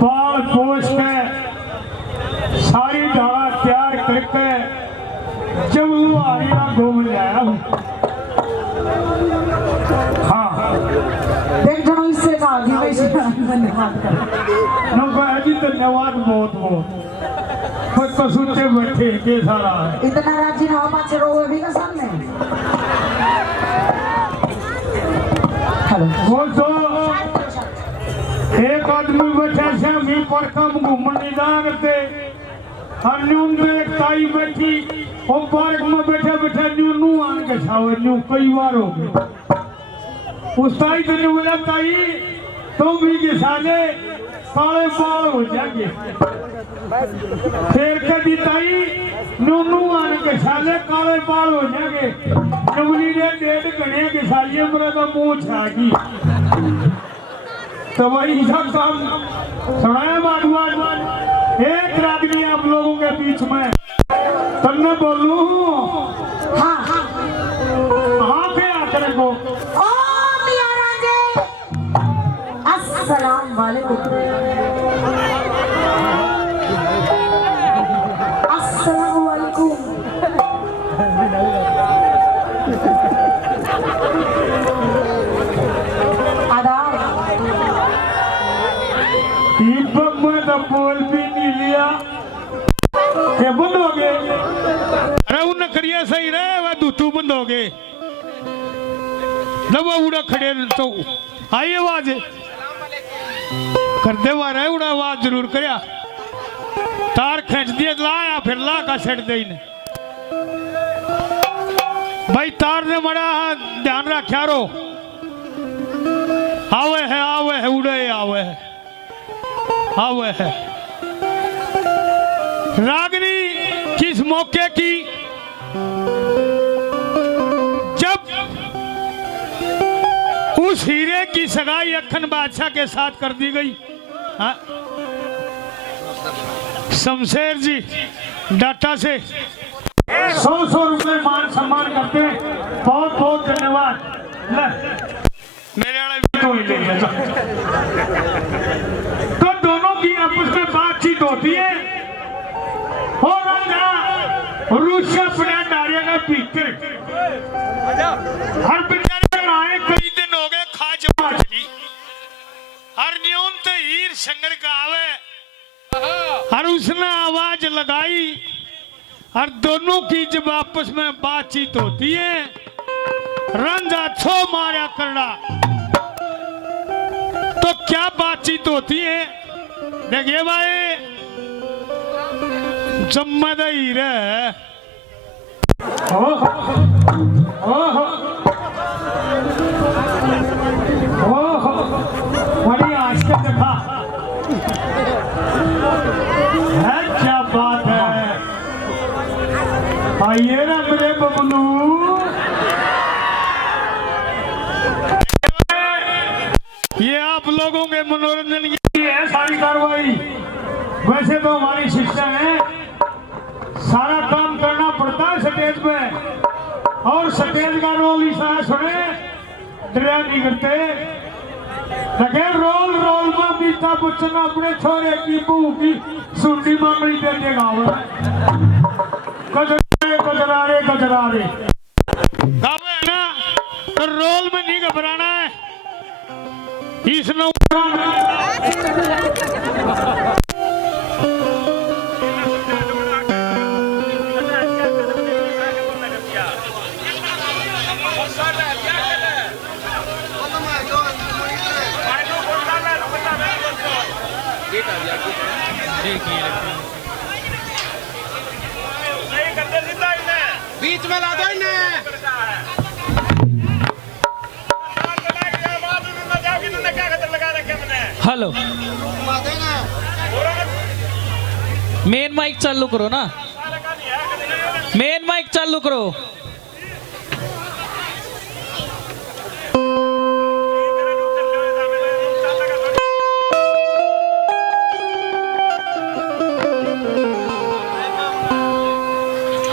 पाल पोष के सारी डाला तैयार करके जब वो आया घूम लाया। हाँ देख जनो इससे कहा कि मैं धन्यवाद कर जी धन्यवाद बहुत बहुत तो सोचे बैठे के सारा इतना राजी ना हो पाचे रोवे भी का सामने। हेलो वो तो एक आदमी बैठा से मी पर कम घूमने नहीं जाते अन्यून में एक ताई बैठी वो पार्क में बैठा बैठा न्यू आन के छावे न्यू कई बार हो गए उस ताई तो ने बोला ताई तुम भी के साले काले बाल हो जाएंगे फिर कभी ताई न्यू आन के साले काले बाल हो जाएंगे नवली ने डेढ़ घने के सालिए मेरा तो मुंह छागी तो वही सब काम सुनाया बागवान एक रागनी आप लोगों के बीच में तब मैं बोलूं हाँ हाँ हाँ पे आकर को ओ मियां राजे अस्सलाम वालेकुम अस्सलाम वालेकुम आदाब मैं तो बोल भी नहीं लिया ये बंद हो गए अरे उन करिया सही रहे वह दूतू बंद हो गए दबा उड़ा खड़े तो आई आवाज करते हुआ रहे उड़ा आवाज जरूर करया तार खींच दिया लाया फिर ला का सेट दे भाई तार ने बड़ा ध्यान रखा रो आवे है उड़े आवे है रागनी किस मौके की जब उस हीरे की सगाई अखन बादशाह के साथ कर दी गई। हाँ? शमशेर जी डाटा से 100 रुपए मान सम्मान करते हैं बहुत बहुत धन्यवाद। मेरे वाला तो ही ले गया तो दोनों की आपस में बातचीत होती है और रूसिया पड़ा डारिया का भीतर हर बेचारे आए कई दिन हो गए खाज माजरी हर न्यून तो हीर शंकर का आवे हर उसने आवाज लगाई हर दोनों की जब आपस में बातचीत होती है रंजा छो मारा करना तो क्या बातचीत होती है देखिए भाई जम्मद हीरे बड़ी आज के देखा है क्या बात है आइए ना मेरे बबलू ये आप लोगों के मनोरंजन की है सारी कार्रवाई। वैसे तो हमारी सिस्टम है सारा काम करना पड़ता है स्टेज पे और स्टेज का रोल ऐसा सुने ड्राइव नहीं करते लेकिन रोल में अमिताभ बच्चन अपने छोरे की बहू की सुंडी मामली दे देगा गजरारे गावे है ना तो रोल में नहीं घबराना है इस बीच में ला दो इन्हें हेलो मेन माइक चालू करो ना मेन माइक चालू करो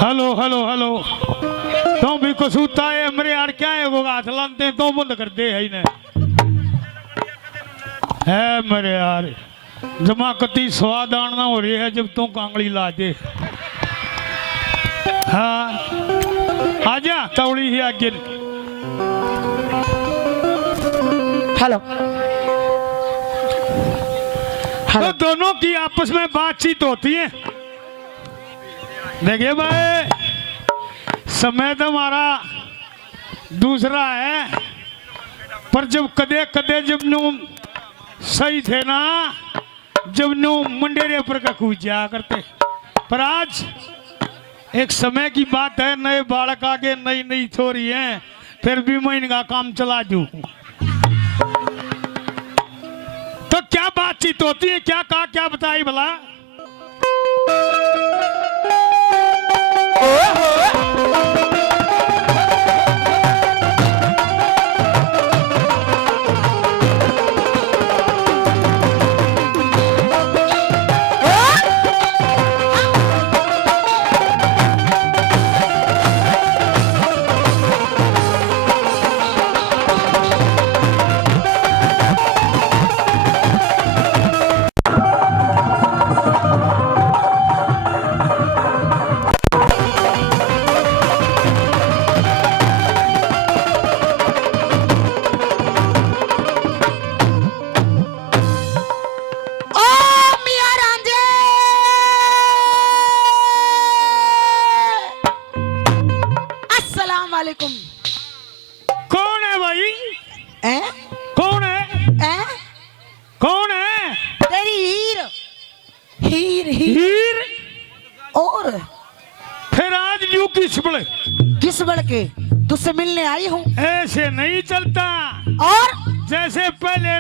हेलो हेलो हेलो तो भी कसूता है मेरे यार क्या है वो हाथ लाते तो बंद कर दे है इन्हें है मेरे यार जमा कती स्वाद आना हो रही है जब तू कांगड़ी ला दे। हाँ आजा तवड़ी ही आगे। हेलो तो दोनों की आपस में बातचीत होती है। देखिए भाई समय तो हमारा दूसरा है, पर जब कदे कदे जब नू सही थे ना, जब नू मंडेरे पर का कूद जाया करते, पर आज एक समय की बात है, नए बालक आगे नई नई छोरी हैं, फिर भी मैं इनका काम चला दूं। तो क्या बातचीत होती है, क्या कहा, क्या बताई भला? कौन है भाई? कौन है? कौन है? तेरी हीर हीर हीर हीर? और फिर आज यूं किस बड़े? किस बड़ के तुझसे मिलने आई हूँ। ऐसे नहीं चलता, और जैसे पहले